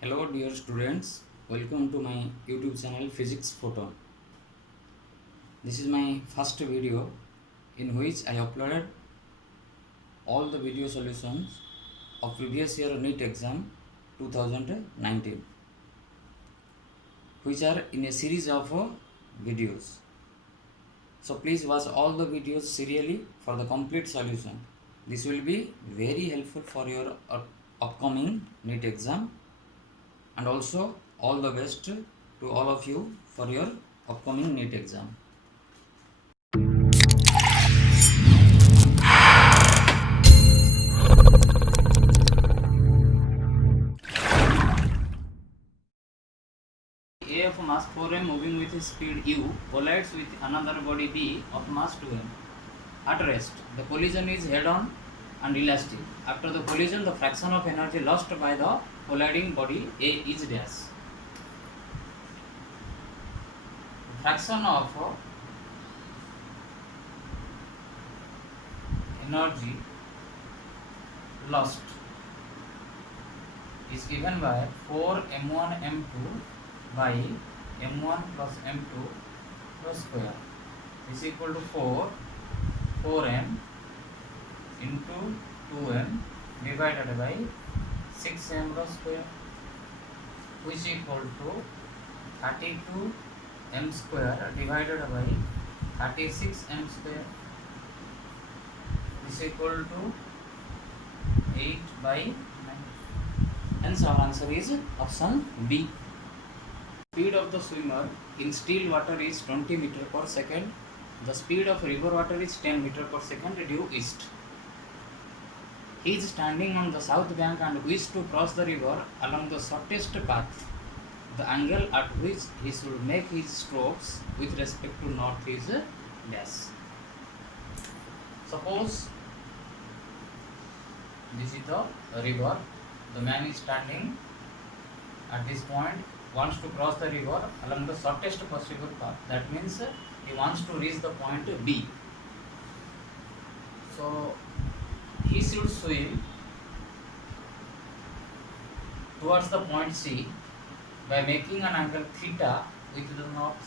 Hello dear students, welcome to my YouTube channel Physics Photon. This is my first video in which I uploaded all the video solutions of previous year NEET exam 2019, which are in a series of videos. So please watch all the videos serially for the complete solution. This will be very helpful for your upcoming NEET exam, and also all the best to all of you for your upcoming NEET exam. A of mass 4m moving with speed u collides with another body B of mass 2m. At rest, the collision is head-on and elastic. After the collision, the fraction of energy lost by the colliding body A is dash. Fraction of energy lost is given by 4 m1 m2 by m1 plus m2 plus square is equal to 4m into 2m divided by 6m plus square, which is equal to 32m square divided by 36m square is equal to 8 by 9. Hence our answer is option B. Speed of the swimmer in still water is 20 meter per second. The speed of river water is 10 meter per second due east. He is standing on the south bank and wishes to cross the river along the shortest path. The angle at which he should make his strokes with respect to north is dash. Suppose this is the river. The man is standing at this point, wants to cross the river along the shortest possible path. That means he wants to reach the point B. So he should swim towards the point C by making an angle theta with the north.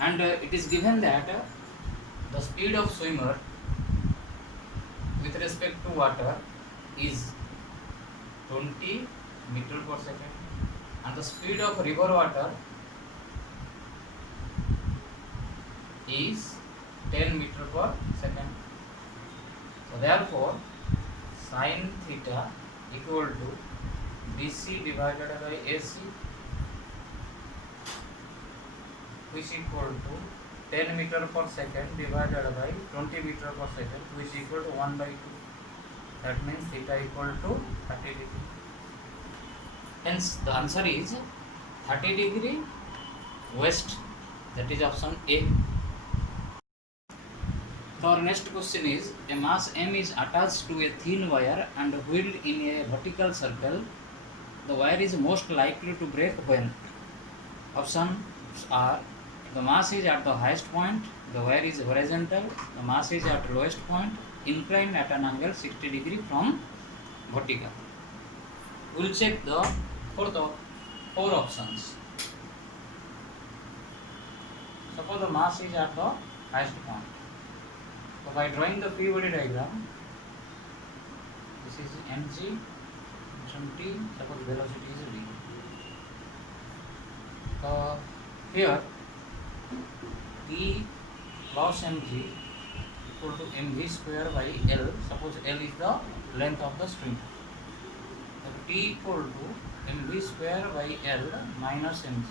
And it is given that the speed of swimmer with respect to water is 20 meter per second, and the speed of river water is 10 meter per second. So therefore sin theta equal to BC divided by AC, which equal to 10 meter per second divided by 20 meter per second, which equal to 1 by 2. That means theta equal to 30 degree. Hence the answer is 30 degree west. That is option A. So our next question is, a mass M is attached to a thin wire and wheeled in a vertical circle. The wire is most likely to break when? Options are: the mass is at the highest point, the wire is horizontal, the mass is at lowest point, inclined at an angle 60 degree from vertical. We will check the four options. Suppose the mass is at the highest point. So by drawing the free body diagram, this is mg, function t, suppose velocity is d. So here t plus mg equal to mv square by L. Suppose L is the length of the string. So T equal to mv square by L minus mg,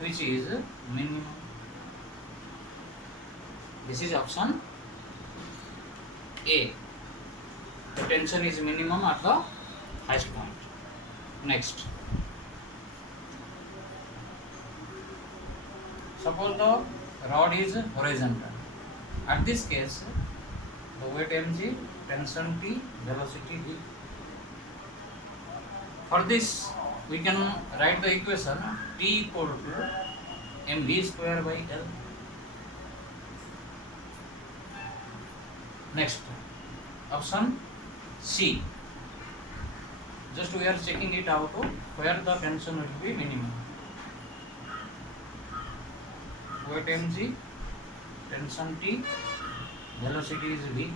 which is minimum. This is option A. The tension is minimum at the highest point. Next, suppose the rod is horizontal. At this case, the weight mg, tension T, velocity v. For this, we can write the equation T equal to mv square by L. Next, option C. Just we are checking it out where the tension will be minimum. Weight mg, tension T, velocity is V.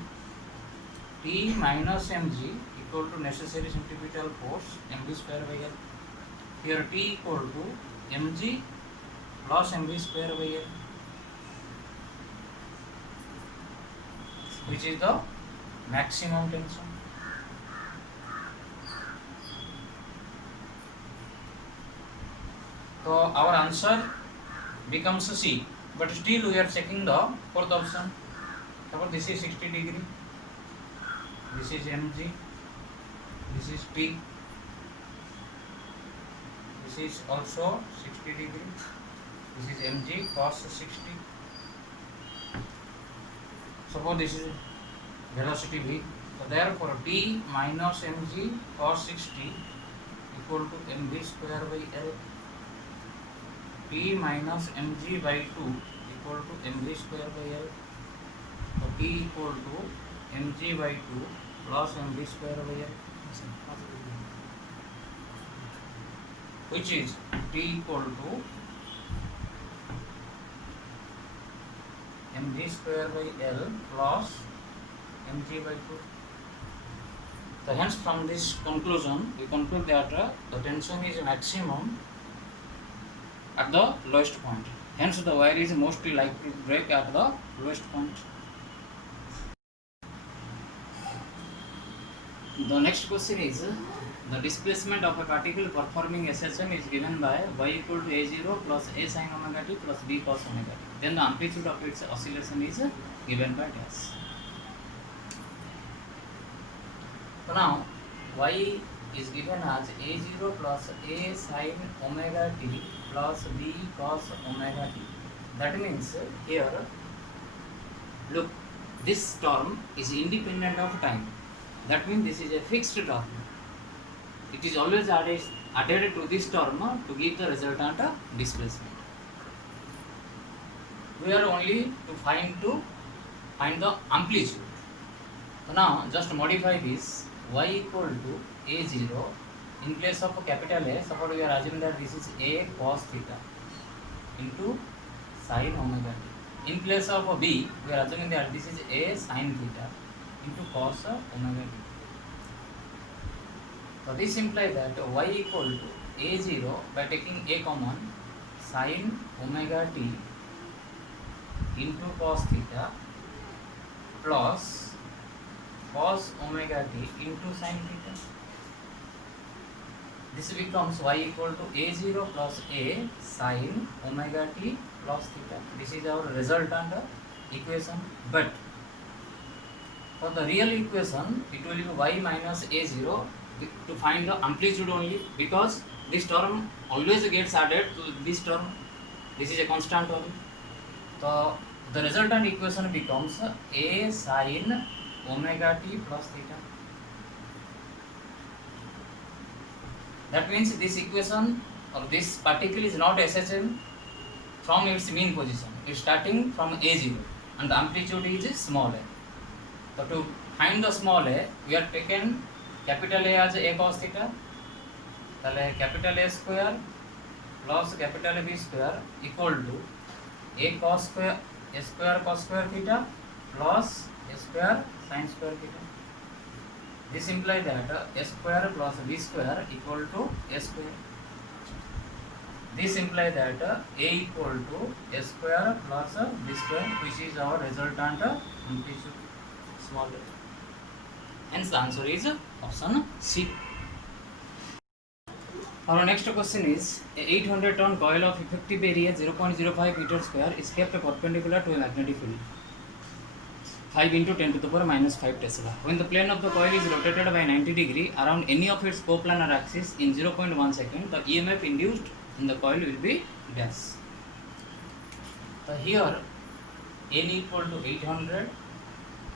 T minus mg equal to necessary centripetal force mv square by L. Here T equal to mg plus mv square by L, which is the maximum tension. So our answer becomes C, but still we are checking the fourth option. Suppose this is 60 degree, this is mg, this is T, this is also 60 degree, this is mg cos 60. Suppose this is velocity v. So therefore T minus mg cos 60 equal to mv square by L. T minus mg by 2 equal to mv square by L. So T equal to mg by 2 plus mv square by L, which is T equal to mg square by L plus mg by 2. So hence from this conclusion we conclude that the tension is maximum at the lowest point. Hence the wire is mostly likely to break at the lowest point. The next question is the displacement of a particle performing SHM is given by y equal to a0 plus a sin omega t plus b cos omega t. Then the amplitude of its oscillation is given by dash. So now y is given as a0 plus a sin omega t plus b cos omega t. That means here, look, this term is independent of time. That means this is a fixed term. It is always added to this term to give the resultant displacement. We are only to find the amplitude. So now just modify this y equal to a0 in place of capital A. Suppose we are assuming that this is a cos theta into sin omega t. In place of b, we are assuming that this is a sin theta into cos omega t. So this implies that y equal to a0 by taking a common sin omega t into cos theta plus cos omega t into sin theta. This becomes y equal to a0 plus a sin omega t plus theta. This is our resultant equation. But for the real equation, it will be y minus a0 to find the amplitude only, because this term always gets added to this term. This is a constant only. So the resultant equation becomes a sin omega t plus theta. That means this equation or this particle is not SHM from its mean position. It is starting from a0 and the amplitude is small a. So to find the small a, we are taken capital A as a cos theta. Then capital A square plus capital B square equal to a cos square, a square cos square theta plus a square sin square theta. This implies that a square plus b square equal to a square. This implies that a equal to a square plus b square, which is our resultant amplitude, small a. Hence the answer is option C. Our next question is, a 800 ton coil of effective area 0.05 meter square is kept perpendicular to a magnetic field 5 into 10 to the power minus 5 Tesla. When the plane of the coil is rotated by 90 degree around any of its coplanar axis in 0.1 second, the EMF induced in the coil will be dash. So here N equal to 800,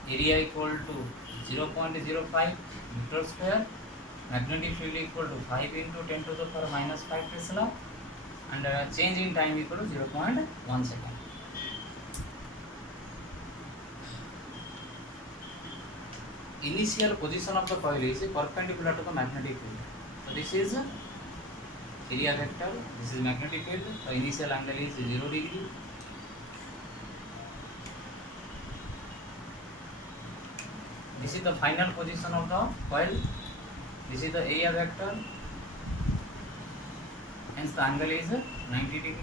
area equal to 0.05 meter square, magnetic field equal to 5 into 10 to the power minus 5 Tesla, and change in time equal to 0.1 second. Initial position of the coil is perpendicular to the magnetic field. So this is area vector, this is magnetic field. So initial angle is 0 degree. This is the final position of the coil. This is the area vector. Hence the angle is 90 degree.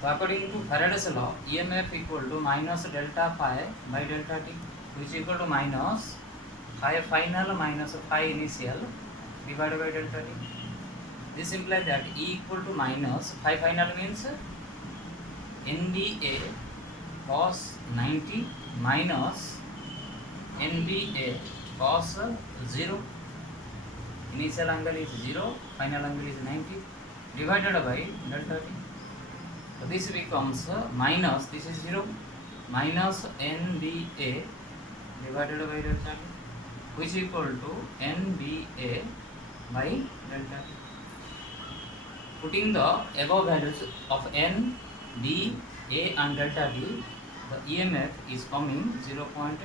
So according to Faraday's law, EMF equal to minus delta phi by delta t, which is equal to minus phi final minus phi initial divided by delta t. This implies that E equal to minus phi final means NBA cos 90 minus NBA cos 0. Initial angle is 0, final angle is 90 divided by delta t. So this becomes minus, this is 0, minus NBA divided by delta t, which is equal to NBA by delta t. Putting the above values of N, B, A and delta t, the EMF is coming 0.02 volt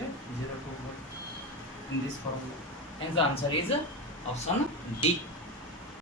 in this formula. Hence the answer is option D.